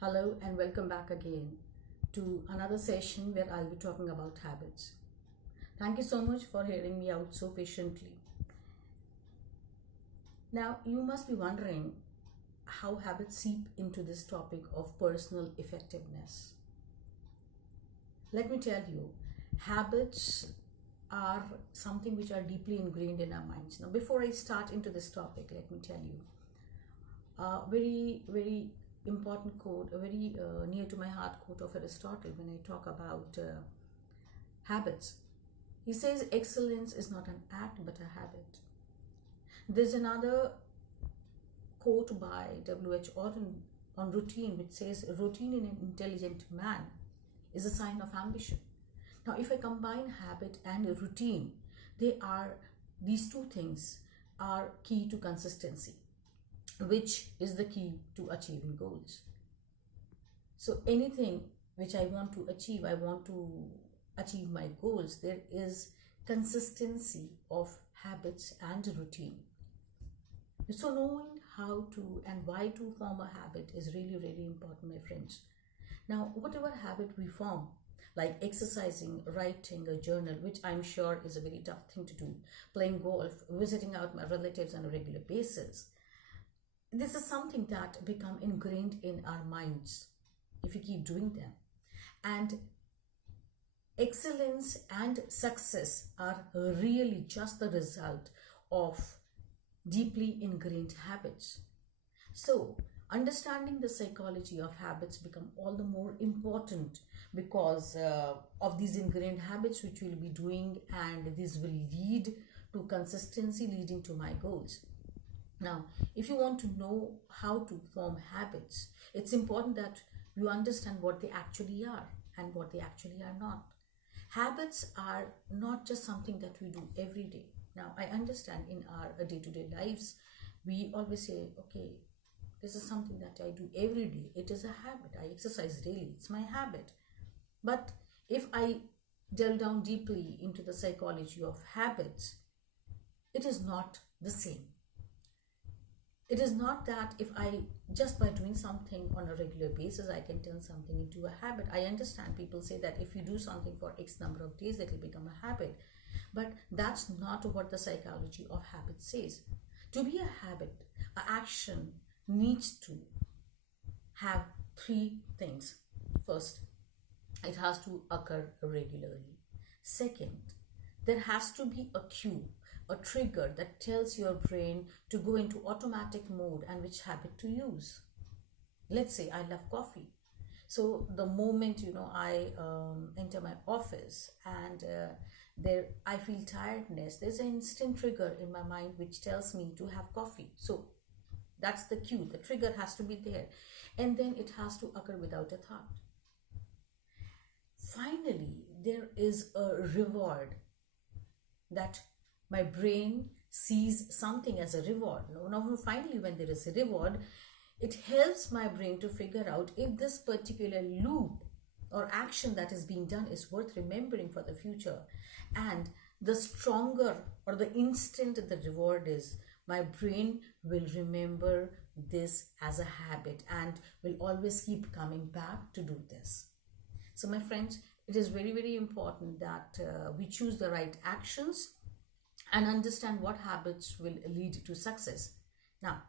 Hello and welcome back again to another session where I'll be talking about habits. Thank you so much for hearing me out so patiently. Now, you must be wondering how habits seep into this topic of personal effectiveness. Let me tell you, habits are something which are deeply ingrained in our minds. Now, before I start into this topic, let me tell you a very important quote, a very near to my heart quote of Aristotle when I talk about habits. He says, excellence is not an act but a habit. There's another quote by W.H. Auden on routine, which says, routine in an intelligent man is a sign of ambition. Now, if I combine habit and routine, these two things are key to consistency, which is the key to achieving goals. So anything which I want to achieve my goals, there is consistency of habits and routine. So knowing how to and why to form a habit is really important, my friends. Now, whatever habit we form, like exercising, writing a journal, which I'm sure is a very tough thing to do, playing golf, visiting out my relatives on a regular basis, this is something that become ingrained in our minds if we keep doing them. And excellence and success are really just the result of deeply ingrained habits. So understanding the psychology of habits become all the more important because of these ingrained habits which we'll be doing, and this will lead to consistency, leading to my goals. Now, if you want to know how to form habits, it's important that you understand what they actually are and what they actually are not. Habits are not just something that we do every day. Now, I understand in our day-to-day lives, we always say, okay, this is something that I do every day. It is a habit. I exercise daily. It's my habit. But if I delve down deeply into the psychology of habits, it is not the same. It is not that if I, just by doing something on a regular basis, I can turn something into a habit. I understand people say that if you do something for X number of days, it will become a habit. But that's not what the psychology of habit says. To be a habit, an action needs to have three things. First, it has to occur regularly. Second, there has to be a cue, a trigger that tells your brain to go into automatic mode and which habit to use. Let's say I love coffee. So the moment I enter my office and there I feel tiredness, there's an instant trigger in my mind which tells me to have coffee. So that's the cue. The trigger has to be there, and then it has to occur without a thought. Finally, there is a reward that my brain sees something as a reward. Now, finally, when there is a reward, it helps my brain to figure out if this particular loop or action that is being done is worth remembering for the future. And the stronger or the instant the reward is, my brain will remember this as a habit and will always keep coming back to do this. So my friends, it is very important that we choose the right actions and understand what habits will lead to success. Now,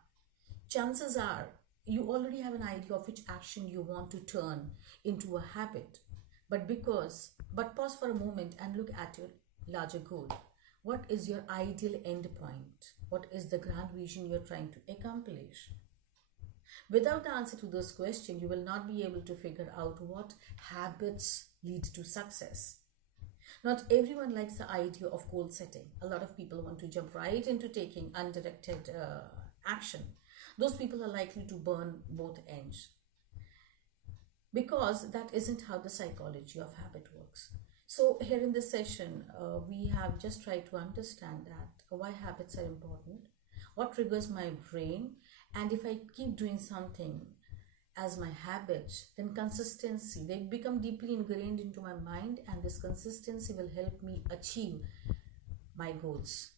chances are you already have an idea of which action you want to turn into a habit. But pause for a moment and look at your larger goal. What is your ideal end point? What is the grand vision you're trying to accomplish? Without the answer to this question, you will not be able to figure out what habits lead to success. Not everyone likes the idea of goal setting. A lot of people want to jump right into taking undirected action. Those people are likely to burn both ends because that isn't how the psychology of habit works. So here in this session, we have just tried to understand that why habits are important, what triggers my brain, and if I keep doing something as my habits, then consistency, they become deeply ingrained into my mind, and this consistency will help me achieve my goals.